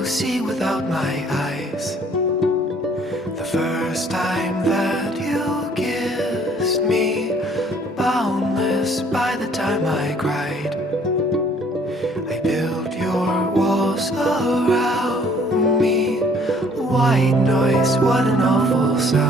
to see without my eyes. The first time that you kissed me, boundless by the time I cried. I built your walls around me. White noise, what an awful sound.